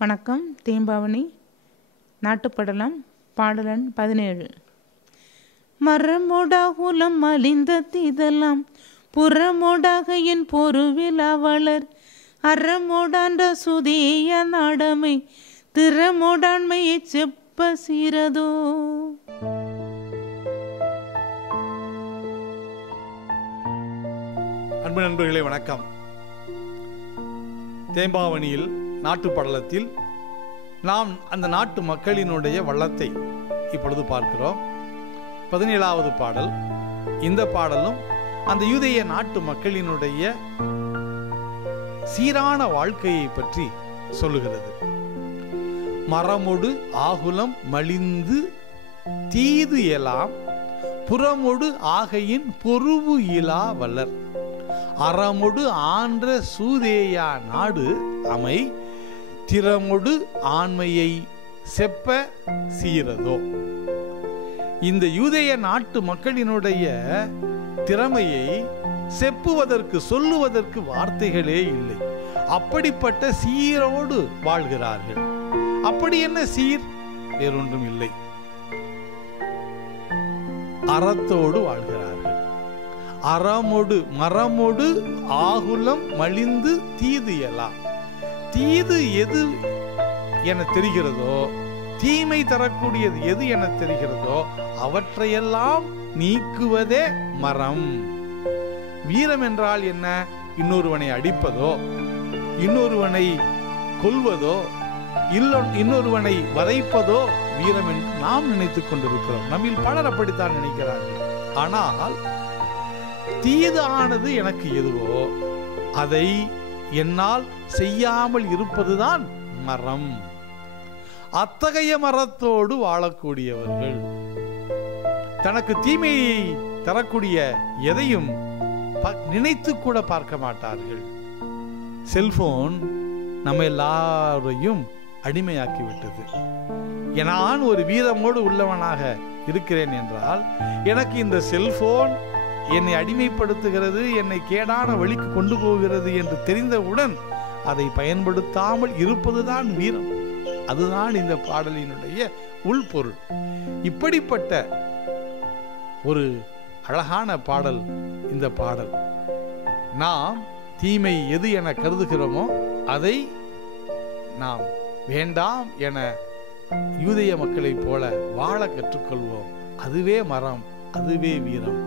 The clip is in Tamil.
வணக்கம். தீம்பாவணி நாட்டுப்படலம் பாடலன் 17. மரமோடாகுலம் மலிந்த தீதலாம் புறமோடாக என் பொருவில் அவளர் அறமோடாண்ட சுதேய நாடமை திறமோடாண்மையை செப்ப சீரதோ. அன்பு நண்பர்களே வணக்கம். தேம்பாவணியில் நாட்டுப்படலத்தில் நாம் அந்த நாட்டு மக்களினுடைய வள்ளத்தை இப்பொழுது பார்க்கிறோம். 17வது பாடல். இந்த பாடலும் அந்த யூதேய நாட்டு மக்களினுடைய சீரான வாழ்க்கையை பற்றி சொல்லுகிறது. மரமொடு ஆகுலம் மலிந்து தீது எலாம் புறமொடு ஆகையின் பொருவு இலா வல்லர் அறமொடு ஆன்ற சூதேயா நாடு அமை திறமொடு ஆண்மையை செப்ப சீரதோ. இந்த யூதேய நாட்டு மக்களினுடைய திறமையை செப்புவதற்கு சொல்லுவதற்கு வார்த்தைகளே இல்லை. அப்படிப்பட்ட சீரோடு வாழ்கிறார்கள். அப்படி என்ன சீர்? வேறொன்றும் இல்லை, அறத்தோடு வாழ்கிறார்கள். அறமொடு மரமொடு ஆகுலம் மலிந்து தீது எலாம். தீது எது என தெரிகிறதோ, தீமை தரக்கூடியது எது என தெரிகிறதோ அவற்றையெல்லாம் நீக்குவதே மரம். வீரம் என்றால் என்ன? இன்னொருவனை அடிப்பதோ, இன்னொருவனை கொல்வதோ, இன்னொருவனை வதைப்பதோ வீரம் என்று நாம் நினைத்துக் கொண்டிருக்கிறோம். நம்மில் பலர் அப்படித்தான் நினைக்கிறார்கள். ஆனால் தீது ஆனது எனக்கு எதுவோ அதை என்னால் செய்யாமல் இருப்பதுதான் மரம். அத்தகைய மரத்தோடு வாழக்கூடியவர்கள் தனக்கு தீமையை தரக்கூடிய எதையும் நினைத்து கூட பார்க்க மாட்டார்கள். செல்போன் நம்ம எல்லாரையும் அடிமையாக்கிவிட்டது. நான் ஒரு வீரமோடு உள்ளவனாக இருக்கிறேன் என்றால் எனக்கு இந்த செல்போன் என்னை அடிமைப்படுத்துகிறது, என்னை கேடான வழிக்கு கொண்டு போகிறது என்று தெரிந்தவுடன் அதை பயன்படுத்தாமல் இருப்பதுதான் வீரம். அதுதான் இந்த பாடலினுடைய உள்பொருள். இப்படிப்பட்ட ஒரு அழகான பாடல் இந்த பாடல். நாம் தீமை எது என கருதுகிறோமோ அதை நாம் வேண்டாம் என யூதேய மக்களைப் போல வாழ கற்றுக்கொள்வோம். அதுவே மரம், அதுவே வீரம்.